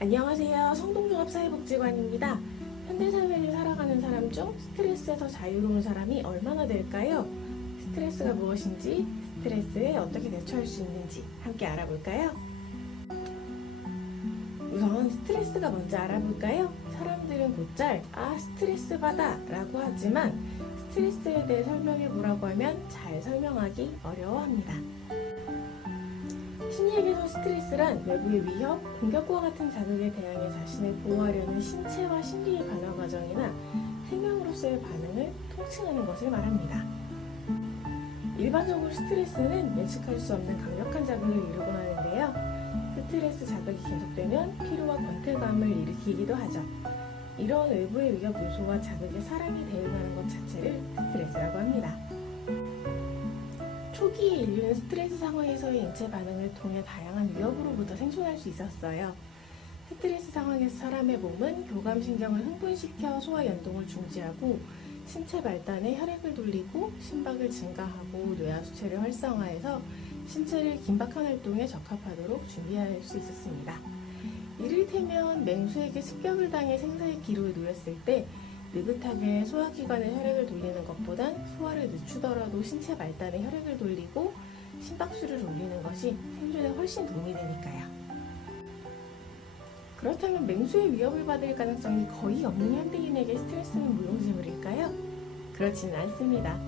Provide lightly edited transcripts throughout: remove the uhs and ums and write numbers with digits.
안녕하세요. 성동종합사회복지관입니다. 현대사회를 살아가는 사람 중 스트레스에서 자유로운 사람이 얼마나 될까요? 스트레스가 무엇인지, 스트레스에 어떻게 대처할 수 있는지 함께 알아볼까요? 우선 스트레스가 뭔지 알아볼까요? 사람들은 곧잘 스트레스 받아 라고 하지만 스트레스에 대해 설명해 보라고 하면 잘 설명하기 어려워합니다. 심리학에서 스트레스란 외부의 위협, 공격과 같은 자극에 대항해 자신을 보호하려는 신체와 심리의 변화 과정이나 생명으로서의 반응을 통칭하는 것을 말합니다. 일반적으로 스트레스는 예측할 수 없는 강력한 자극을 이루곤 하는데요. 스트레스 자극이 계속되면 피로와 권태감을 일으키기도 하죠. 이런 외부의 위협 요소와 자극에 사람이 대응하는 것 자체를 스트레스라고 합니다. 초기에 인류는 스트레스 상황에서의 인체 반응을 통해 다양한 위협으로부터 생존할 수 있었어요. 스트레스 상황에서 사람의 몸은 교감신경을 흥분시켜 소화 연동을 중지하고 신체 발달에 혈액을 돌리고 심박을 증가하고 뇌하수체를 활성화해서 신체를 긴박한 활동에 적합하도록 준비할 수 있었습니다. 이를테면 맹수에게 습격을 당해 생사의 기로에 놓였을 때 느긋하게 소화기관에 혈액을 돌리는 것보단 소화를 늦추더라도 신체 발달에 혈액을 돌리고 심박수를 올리는 것이 생존에 훨씬 도움이 되니까요. 그렇다면 맹수의 위협을 받을 가능성이 거의 없는 현대인에게 스트레스는 무용지물일까요? 그렇지는 않습니다.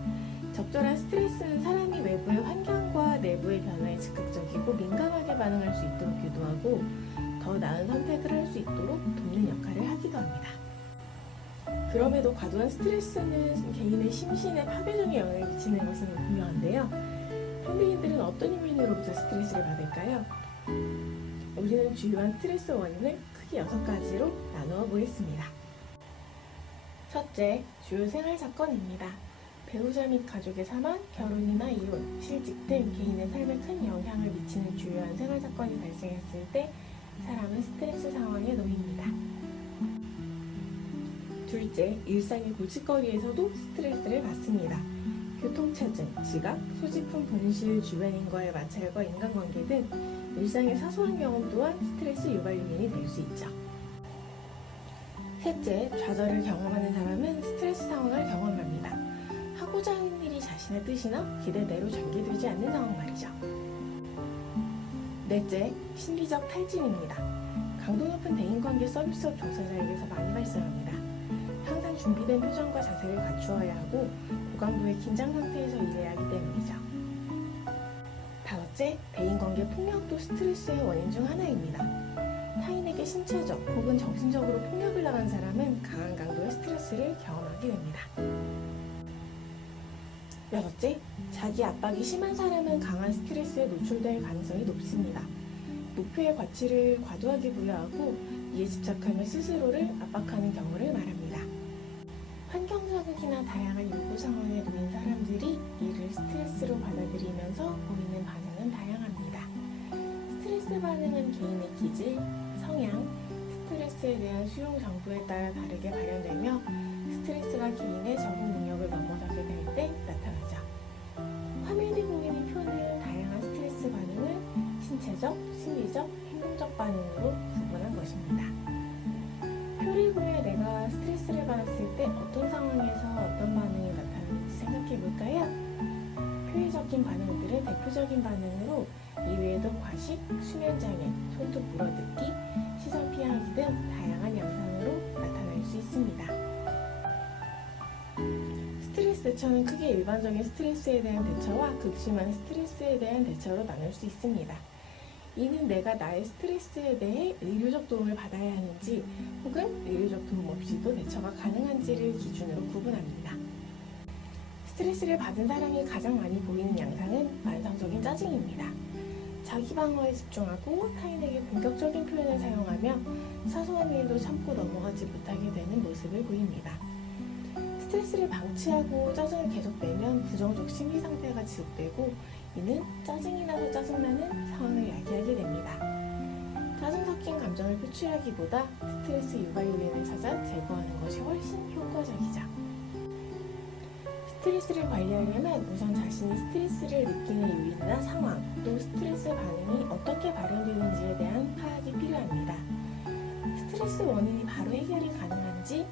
적절한 스트레스는 사람이 외부의 환경과 내부의 변화에 즉각적이고 민감하게 반응할 수 있도록 유도하고 더 나은 선택을 할 수 있도록 돕는 역할을 하기도 합니다. 그럼에도 과도한 스트레스는 개인의 심신에 파괴적인 영향을 미치는 것은 분명한데요. 현대인들은 어떤 요인으로부터 스트레스를 받을까요? 우리는 주요한 스트레스 원인을 크게 6가지로 나누어 보겠습니다. 첫째, 주요 생활 사건입니다. 배우자 및 가족의 사망, 결혼이나 이혼, 실직 등 개인의 삶에 큰 영향을 미치는 주요한 생활 사건이 발생했을 때 사람은 스트레스 상황에 놓입니다. 둘째, 일상의 골칫거리에서도 스트레스를 받습니다. 교통체증, 지각, 소지품 분실, 주변인과의 마찰과 인간관계 등 일상의 사소한 경험 또한 스트레스 유발 요인이 될 수 있죠. 셋째, 좌절을 경험하는 사람은 스트레스 상황을 경험합니다. 하고자 하는 일이 자신의 뜻이나 기대대로 전개되지 않는 상황 말이죠. 넷째, 심리적 탈진입니다. 강도 높은 대인관계 서비스업 종사자에게서 많이 발생합니다. 항상 준비된 표정과 자세를 갖추어야 하고 고강도의 긴장 상태에서 일해야 하기 때문이죠. 다섯째, 대인관계 폭력도 스트레스의 원인 중 하나입니다. 타인에게 신체적 혹은 정신적으로 폭력을 당한 사람은 강한 강도의 스트레스를 경험하게 됩니다. 여섯째, 자기 압박이 심한 사람은 강한 스트레스에 노출될 가능성이 높습니다. 목표의 가치를 과도하게 부여하고 이에 집착하며 스스로를 압박하는 경우를 말합니다. 환경 자극이나 다양한 요구 상황에 놓인 사람들이 이를 스트레스로 받아들이면서 보이는 반응은 다양합니다. 스트레스 반응은 개인의 기질, 성향, 스트레스에 대한 수용 정도에 따라 다르게 발현되며 스트레스가 개인의 적응 능력을 넘어서게 될 때 나타나죠. 화면에 보이는 표는 다양한 스트레스 반응을 신체적, 심리적, 행동적 반응으로 구분한 것입니다. 표를 보며 내가 스트레스를 받았을 때 어떤 상황에서 어떤 반응이 나타나는지 생각해 볼까요? 표에 적힌 반응들의 대표적인 반응으로 이외에도 과식, 수면장애, 손톱 물어뜯기, 시선 피하기 등 다양한 양상으로 나타날 수 있습니다. 스트레스 대처는 크게 일반적인 스트레스에 대한 대처와 극심한 스트레스에 대한 대처로 나눌 수 있습니다. 이는 내가 나의 스트레스에 대해 의료적 도움을 받아야 하는지 혹은 의료적 도움 없이도 대처가 가능한지를 기준으로 구분합니다. 스트레스를 받은 사람이 가장 많이 보이는 양상은 만성적인 짜증입니다. 자기 방어에 집중하고 타인에게 공격적인 표현을 사용하며 사소한 일도 참고 넘어가지 못하게 되는 모습을 보입니다. 스트레스를 방치하고 짜증을 계속 내면 부정적 심리 상태가 지속되고 이는 짜증이 나서 짜증나는 상황을 야기하게 됩니다. 짜증 섞인 감정을 표출하기보다 스트레스 유발 요인을 찾아 제거하는 것이 훨씬 효과적이죠. 스트레스를 관리하려면 우선 자신이 스트레스를 느끼는 요인이나 상황, 또 스트레스 반응이 어떻게 발현되는지에 대한 파악이 필요합니다. 스트레스 원인이 바로 해결이 가능한지,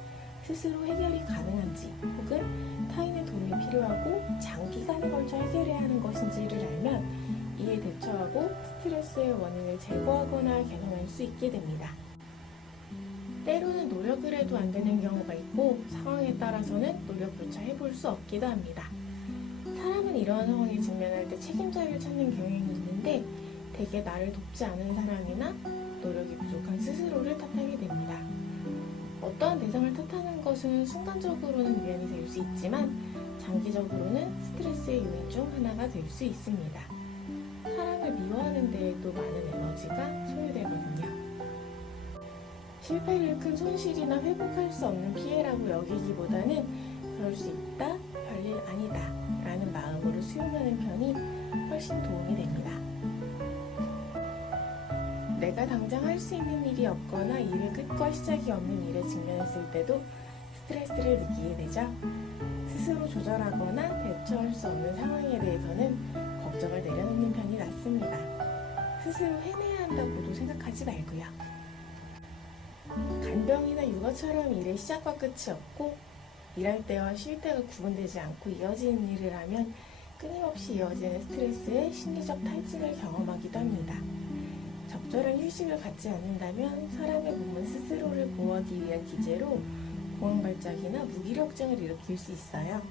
스스로 해결이 가능한지, 혹은 타인의 도움이 필요하고 장기간에 걸쳐 해결해야 하는 것인지를 알면 이에 대처하고 스트레스의 원인을 제거하거나 개선할 수 있게 됩니다. 때로는 노력을 해도 안 되는 경우가 있고 상황에 따라서는 노력조차 해볼 수 없기도 합니다. 사람은 이러한 상황에 직면할 때 책임자를 찾는 경향이 있는데 대개 나를 돕지 않은 사람이나 노력이 부족한 스스로를 탓하게 됩니다. 어떠한 대상을 탓하는 것은 순간적으로는 위안이 될 수 있지만 장기적으로는 스트레스의 요인 중 하나가 될 수 있습니다. 사람을 미워하는 데에도 많은 에너지가 소요되거든요. 실패를 큰 손실이나 회복할 수 없는 피해라고 여기기보다는 그럴 수 있다, 별일 아니다 라는 마음으로 수용하는 편이 훨씬 도움이 됩니다. 내가 당장 할 수 있는 일이 없거나 일의 끝과 시작이 없는 일에 직면했을 때도 스트레스를 느끼게 되죠. 스스로 조절하거나 대처할 수 없는 상황에 대해서는 걱정을 내려놓는 편이 낫습니다. 스스로 해내야 한다고도 생각하지 말고요. 간병이나 육아처럼 일의 시작과 끝이 없고 일할 때와 쉴 때가 구분되지 않고 이어지는 일을 하면 끊임없이 이어지는 스트레스의 심리적 탈진을 경험하기도 합니다. 적절한 휴식을 갖지 않는다면 사람의 몸은 스스로를 보호하기 위한 기제로 공황발작이나 무기력증을 일으킬 수 있어요.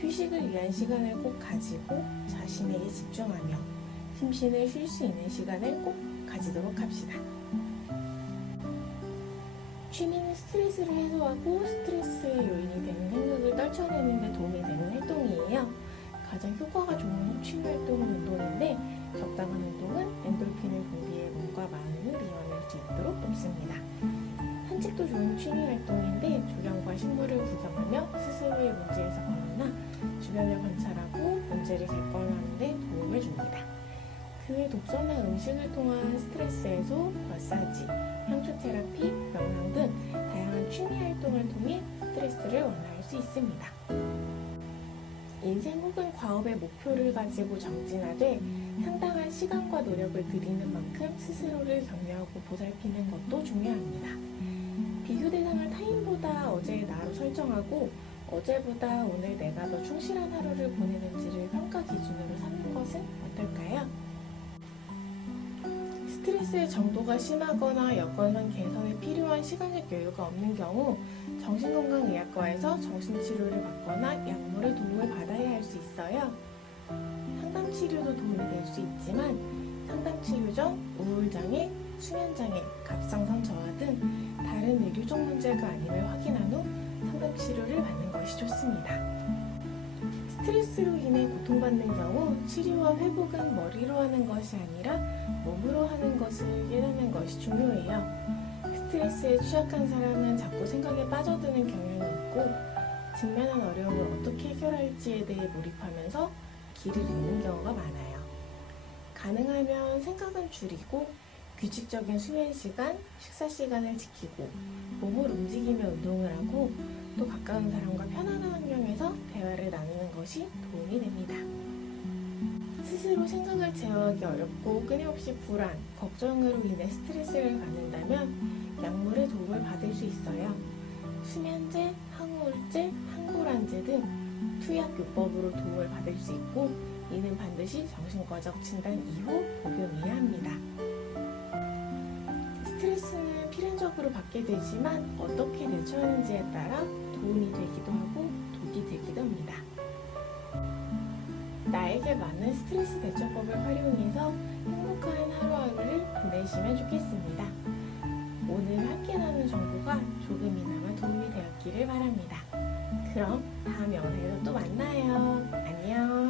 휴식을 위한 시간을 꼭 가지고 자신에게 집중하며 심신을 쉴 수 있는 시간을 꼭 가지도록 합시다. 취미는 스트레스를 해소하고 스트레스의 요인이 되는 생각을 떨쳐내는 데 도움이 되는 활동이에요. 가장 효과가 좋은 취미 활동은 운동인데 적당한 운동은 엔돌핀을 분비해 몸과 마음을 이완할 수 있도록 돕습니다. 산책도 좋은 취미 활동인데 조경과 식물을 구경하며 스스로의 문제에서 벗어나 주변을 관찰하고 문제를 객관화하는 데 도움을 줍니다. 그 외 독서나 음식을 통한 스트레스 해소, 마사지, 향초 테라피, 명상 등 다양한 취미 활동을 통해 스트레스를 완화할 수 있습니다. 인생 혹은 과업의 목표를 가지고 정진하되 상당한 시간과 노력을 들이는 만큼 스스로를 격려하고 보살피는 것도 중요합니다. 비교 대상을 타인보다 어제의 나로 설정하고 어제보다 오늘 내가 더 충실한 하루를 보내는지를 평가 기준으로 삼는 것은 어떨까요? 스트레스의 정도가 심하거나 여건상 개선에 필요한 시간적 여유가 없는 경우 정신건강의학과에서 정신치료를 받거나 약물의 도움을 받아야 할 수 있어요. 상담치료도 도움이 될 수 있지만 상담치료 전 우울장애, 수면장애, 갑상선 저하 등 다른 의료적 문제가 아님을 확인한 후 상담치료를 받는 것이 좋습니다. 스트레스로 인해 고통받는 경우 치료와 회복은 머리로 하는 것이 아니라 몸으로 하는 것을 깨닫는 것이 중요해요. 스트레스에 취약한 사람은 자꾸 생각에 빠져드는 경향이 있고 직면한 어려움을 어떻게 해결할지에 대해 몰입하면서 길을 잃는 경우가 많아요. 가능하면 생각은 줄이고 규칙적인 수면 시간, 식사 시간을 지키고 몸을 움직이며 운동을 하고 또 가까운 사람과 편안한 환경에서 대화를 나누는 것이 도움이 됩니다. 스스로 생각을 제어하기 어렵고 끊임없이 불안, 걱정으로 인해 스트레스를 받는다면 약물의 도움을 받을 수 있어요. 수면제, 항우울제, 항불안제 등 투약요법으로 도움을 받을 수 있고 이는 반드시 정신과적 진단 이후 복용해야 합니다. 스트레스는 필연적으로 받게 되지만 어떻게 대처하는지에 따라 도움이 되기도 하고 독이 되기도 합니다. 나에게 맞는 스트레스 대처법을 활용해서 행복한 하루하루를 보내시면 좋겠습니다. 오늘 함께 나눈 정보가 조금이나마 도움이 되었기를 바랍니다. 그럼 다음 영상에서 또 만나요. 안녕.